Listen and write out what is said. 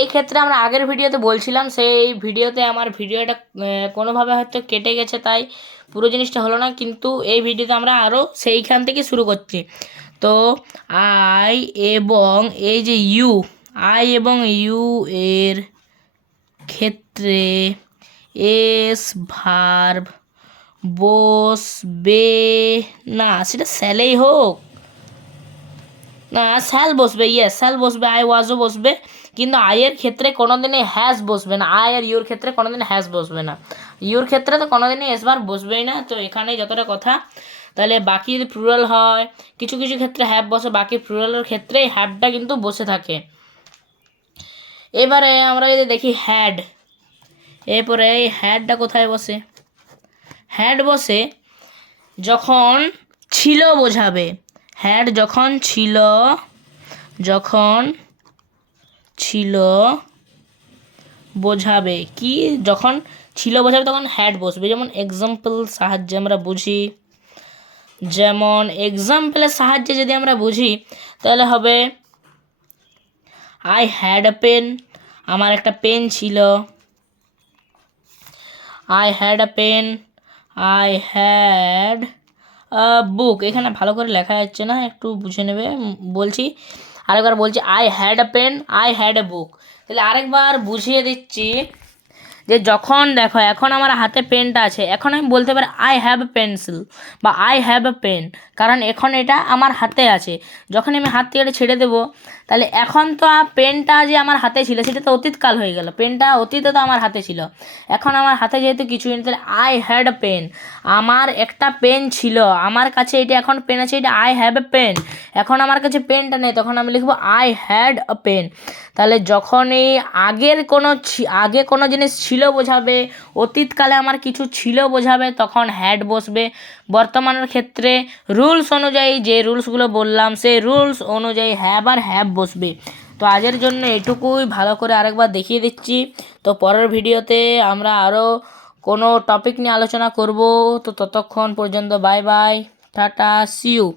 এই ক্ষেত্রে আমরা আগের ভিডিওতে বলছিলাম, সেই ভিডিওতে আমার ভিডিওটা কোনোভাবে হয়তো কেটে গেছে, তাই পুরো জিনিসটা হলো না। কিন্তু এই ভিডিওতে আমরা আরও সেইখান থেকে শুরু করছি। তো আই এবং এই যে ইউ, আই এবং ইউ এর ক্ষেত্রে এস ভার্ব বসবে না, সেটা স্যালেই হোক না, স্যাল বসবে, ইয়েস স্যাল বসবে, আই ওয়াজও বসবে, কিন্তু আইয়ের ক্ষেত্রে কোনোদিনই হ্যাজ বসবে না। আই আর ইউর ক্ষেত্রে কোনোদিন হ্যাজ বসবে না, ইউর ক্ষেত্রে তো কোনোদিনই এস ভার্ব বসবেই না। তো এখানেই যতটা কথা। তাহলে বাকি যদি প্লুরাল হয়, কিছু কিছু ক্ষেত্রে হ্যাভ বসে, বাকি প্লুরালের ক্ষেত্রেই হ্যাভটা কিন্তু বসে থাকে। এবারে আমরা যদি দেখি হ্যাড, এরপরে এই হ্যাডটা কোথায় বসে? হ্যাড বসে যখন ছিল বোঝাবে। হ্যাড যখন ছিল, যখন ছিল বোঝাবে, কি যখন ছিল বোঝাবে তখন হ্যাড বসবে। যেমন এক্সাম্পল সাহায্যে আমরা বুঝি, যেমন এক্সাম্পলের সাহায্যে যদি আমরা বুঝি তাহলে হবে আই হ্যাড আ পেন, আমার একটা পেন ছিল। I had a pen, I had a book. এখানে ভালো করে লেখা যাচ্ছে না, একটু বুঝে নেবে। বলছি আরেকবার বলছি, I had a pen, I had a book. তাহলে আরেকবার বুঝিয়ে দিচ্ছি যে যখন দেখো এখন আমার হাতে পেনটা আছে, এখন আমি বলতে পারি আই হ্যাভ এ পেন্সিল বা আই হ্যাভ এ পেন, কারণ এখন এটা আমার হাতে আছে। যখন আমি হাত থেকে এটা ছেড়ে দেবো, তাহলে এখন তো পেনটা যে আমার হাতে ছিল সেটা তো অতীতকাল হয়ে গেল, পেনটা অতীতে তো আমার হাতে ছিল, এখন আমার হাতে যেহেতু কিছুই নেই, তাহলে আই হ্যাড এ পেন, আমার একটা পেন ছিল, আমার কাছে এটা এখন পেন আছে, এটা আই হ্যাভ এ পেন। এখন আমার কাছে পেনটা নেই, তখন আমি লিখবো আই হ্যাড আ পেন। তাহলে যখনই আগে কোনো জিনিস ছিল বোঝাবে, অতীতকালে আমার কিছু ছিল বোঝাবে, তখন হ্যাড বসবে। বর্তমানের ক্ষেত্রে রুলস অনুযায়ী, যে রুলসগুলো বললাম সেই রুলস অনুযায়ী হ্যাভ আর হ্যাভ বসবে। তো আজের জন্য এটুকুই, ভালো করে আরেকবার দেখিয়ে দিচ্ছি। তো পরের ভিডিওতে আমরা আরও কোনো টপিক নিয়ে আলোচনা করব। তো ততক্ষণ পর্যন্ত bye bye, tata, see you.